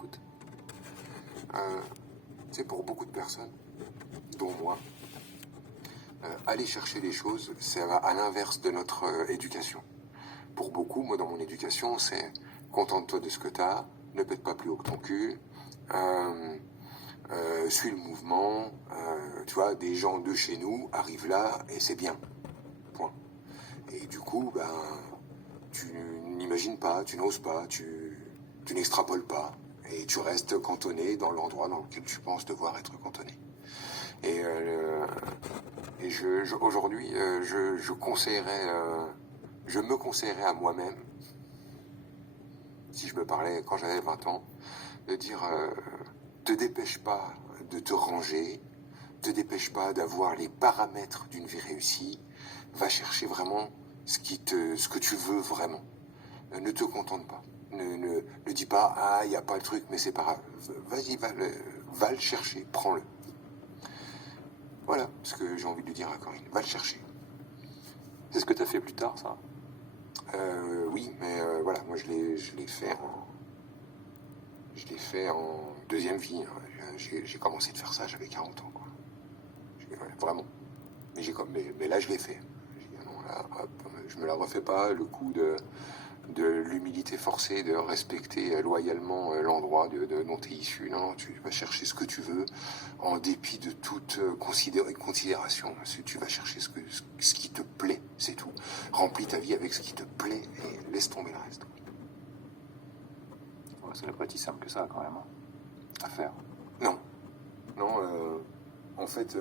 t'écoute. C'est pour beaucoup de personnes, dont moi, aller chercher les choses, c'est à l'inverse de notre éducation. Pour beaucoup, moi dans mon éducation, c'est contente-toi de ce que t'as, ne pète pas plus haut que ton cul, suis le mouvement, tu vois, des gens de chez nous arrivent là et c'est bien. Point. Et du coup, ben, tu n'imagines pas, tu n'oses pas, tu n'extrapoles pas, et tu restes cantonné dans l'endroit dans lequel tu penses devoir être cantonné. Et aujourd'hui, je me conseillerais à moi-même, si je me parlais quand j'avais 20 ans, de dire, te dépêche pas de te ranger, te dépêche pas d'avoir les paramètres d'une vie réussie, va chercher vraiment ce que tu veux vraiment. Ne te contente pas. Ne dis pas, ah, il n'y a pas le truc, mais c'est pas grave. Vas-y, va le chercher, prends-le. Voilà ce que j'ai envie de dire à Corinne. Va le chercher. C'est ce que t'as fait plus tard, ça? Oui, mais voilà, moi je l'ai fait en deuxième vie. J'ai commencé de faire ça, j'avais 40 ans, quoi. Vraiment. Mais là, je l'ai fait. Non, là, hop, je me la refais pas, le coup de l'humilité forcée, de respecter loyalement l'endroit dont tu es issu. Non, tu vas chercher ce que tu veux, en dépit de toute considération. Tu vas chercher ce qui te plaît, c'est tout. Remplis ta vie avec ce qui te plaît et laisse tomber le reste. Ouais, ça n'a pas été simple que ça, quand même, hein, à faire. Non. Non, en fait,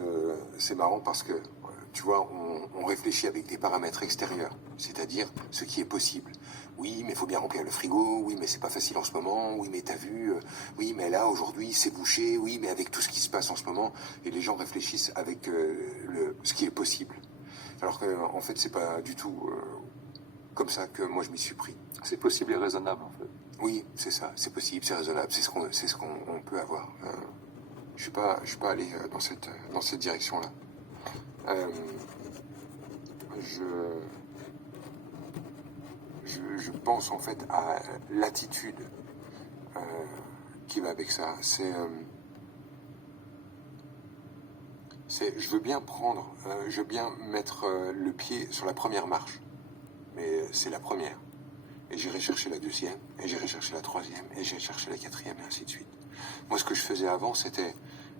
c'est marrant parce que, tu vois, on réfléchit avec des paramètres extérieurs, c'est-à-dire ce qui est possible. Oui, mais il faut bien remplir le frigo, oui, mais c'est pas facile en ce moment, oui, mais t'as vu, oui, mais là, aujourd'hui, c'est bouché, oui, mais avec tout ce qui se passe en ce moment, et les gens réfléchissent avec ce qui est possible. Alors que, en fait, c'est pas du tout comme ça que moi je m'y suis pris. C'est possible et raisonnable, en fait. Oui, c'est ça, c'est possible, c'est raisonnable, c'est ce qu'on peut avoir. Je suis pas allé dans cette direction-là. Je pense en fait à l'attitude qui va avec ça. Je veux bien je veux bien mettre le pied sur la première marche, mais c'est la première. Et j'irai chercher la deuxième, et j'irai chercher la troisième, et j'irai chercher la quatrième, et ainsi de suite. Moi, ce que je faisais avant, c'était,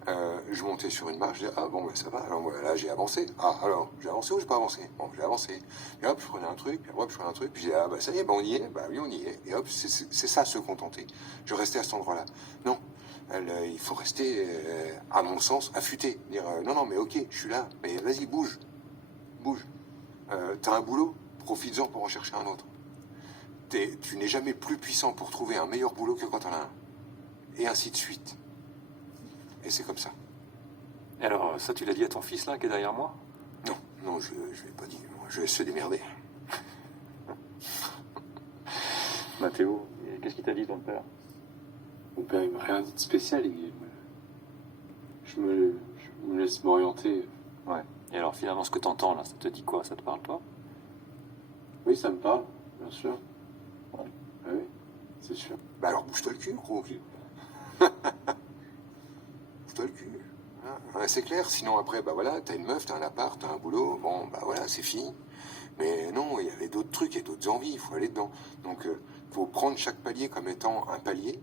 je montais sur une marche, je disais, ah bon, ben ça va, alors là, j'ai avancé. Ah, alors, j'ai avancé ou j'ai pas avancé? Bon, j'ai avancé. Et hop, je prenais un truc, puis hop, je prenais un truc, puis je disais, ah bah ça y est, bah on y est, bah oui, on y est. Et hop, c'est ça, se contenter. Je restais à cet endroit-là. Non, il faut rester, à mon sens, affûté. Dire, non, non, mais ok, je suis là, mais vas-y, bouge. Bouge. T'as un boulot, profites-en pour en chercher un autre. Tu n'es jamais plus puissant pour trouver un meilleur boulot que quand t'en as un. Et ainsi de suite. Et c'est comme ça. Et alors, ça, tu l'as dit à ton fils, là, qui est derrière moi? Non, non, je l'ai pas dit. Moi, je laisse se démerder. Mathéo, qu'est-ce qu'il t'a dit, ton père? Mon père, il m'a rien dit de spécial. Je me laisse m'orienter. Ouais. Et alors, finalement, ce que t'entends, là, ça te dit quoi? Ça te parle, toi? Oui, ça me parle, bien sûr. Ouais. Ah oui, c'est sûr. Bah alors bouge-toi le cul, gros. Bouge-toi le cul. Ouais, c'est clair, sinon après, bah voilà, t'as une meuf, t'as un appart, t'as un boulot, bon, bah voilà, c'est fini. Mais non, il y avait d'autres trucs et d'autres envies, il faut aller dedans. Donc, faut prendre chaque palier comme étant un palier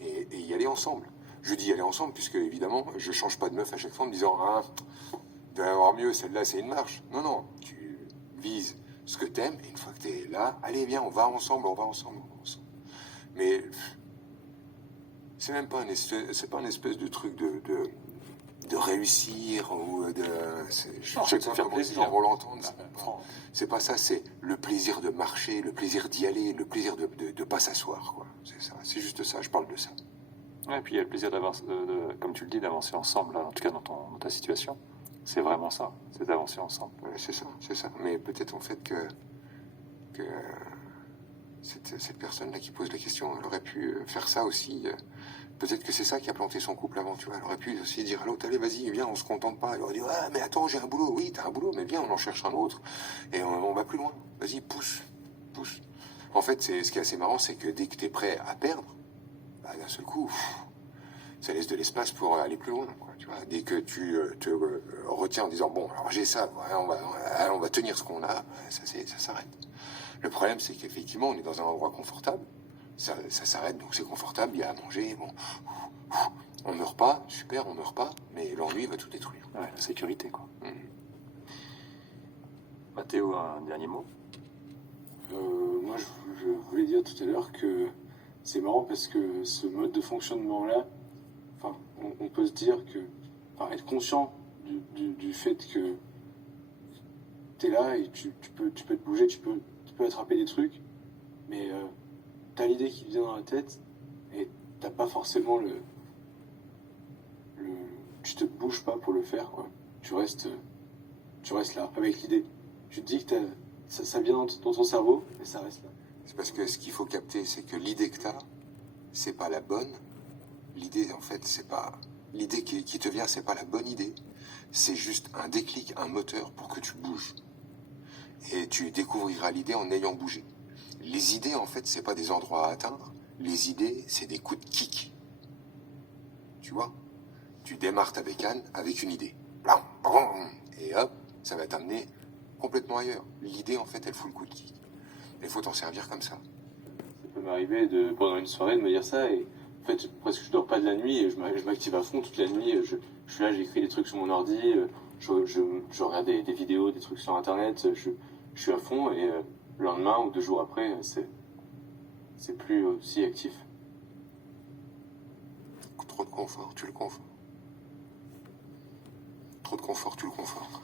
et y aller ensemble. Je dis aller ensemble puisque, évidemment, je change pas de meuf à chaque fois en me disant, ah, il doit y avoir mieux, celle-là, c'est une marche. Non, non, tu vises ce que t'aimes, et une fois que t'es là, allez, viens, on va ensemble, on va ensemble, on va ensemble. Mais c'est même pas c'est pas une espèce de truc de réussir ou de. Je sais pas comment les gens vont l'entendre. C'est pas ça, c'est le plaisir de marcher, le plaisir d'y aller, le plaisir de pas s'asseoir, quoi. C'est ça, c'est juste ça, je parle de ça. Ouais, et puis il y a le plaisir d'avancer, comme tu le dis, d'avancer ensemble, là, en tout cas dans ta situation. C'est vraiment ça, c'est d'avancer ensemble. Ouais, c'est ça. Mais peut-être en fait que cette personne-là qui pose la question, elle aurait pu faire ça aussi. Peut-être que c'est ça qui a planté son couple avant, tu vois. Elle aurait pu aussi dire à l'autre, allez, vas-y, viens, on se contente pas. Elle aurait dit, ah, mais attends, j'ai un boulot. Oui, t'as un boulot, mais viens, on en cherche un autre. Et on va plus loin. Vas-y, pousse. En fait, ce qui est assez marrant, c'est que dès que t'es prêt à perdre, bah, d'un seul coup, ça laisse de l'espace pour aller plus loin, quoi, tu vois. Dès que tu te retiens en disant, bon, alors j'ai ça, voilà, on va tenir ce qu'on a, ça s'arrête. Le problème, c'est qu'effectivement, on est dans un endroit confortable, ça s'arrête, donc c'est confortable, il y a à manger, bon, on meurt pas, super, on meurt pas, mais l'ennui va tout détruire. Ouais, la sécurité, quoi. Mhm. Mathéo, un dernier mot? Moi, je voulais dire tout à l'heure que c'est marrant parce que ce mode de fonctionnement-là, enfin, on peut se dire que, enfin, être conscient du fait que t'es là et tu peux te bouger, tu peux attraper des trucs, mais t'as l'idée qui te vient dans la tête et t'as pas forcément tu te bouges pas pour le faire, quoi. Tu restes là avec l'idée. Tu te dis que ça vient dans ton cerveau et ça reste là. C'est parce que ce qu'il faut capter, c'est que l'idée que t'as, c'est pas la bonne. L'idée, en fait, c'est pas... L'idée qui te vient, c'est pas la bonne idée. C'est juste un déclic, un moteur pour que tu bouges. Et tu découvriras l'idée en ayant bougé. Les idées, en fait, c'est pas des endroits à atteindre. Les idées, c'est des coups de kick. Tu vois? Tu démarres ta bécane avec une idée. Blam, blam, et hop, ça va t'amener complètement ailleurs. L'idée, en fait, elle fout le coup de kick. Il faut t'en servir comme ça. Ça peut m'arriver pendant une soirée de me dire ça et en fait presque je dors pas de la nuit et je m'active à fond toute la nuit. Je suis là, j'écris des trucs sur mon ordi, je regarde des vidéos, des trucs sur internet, je suis à fond et le lendemain ou 2 jours après c'est plus aussi actif. Trop de confort, tu le confortes. Trop de confort, tu le confortes.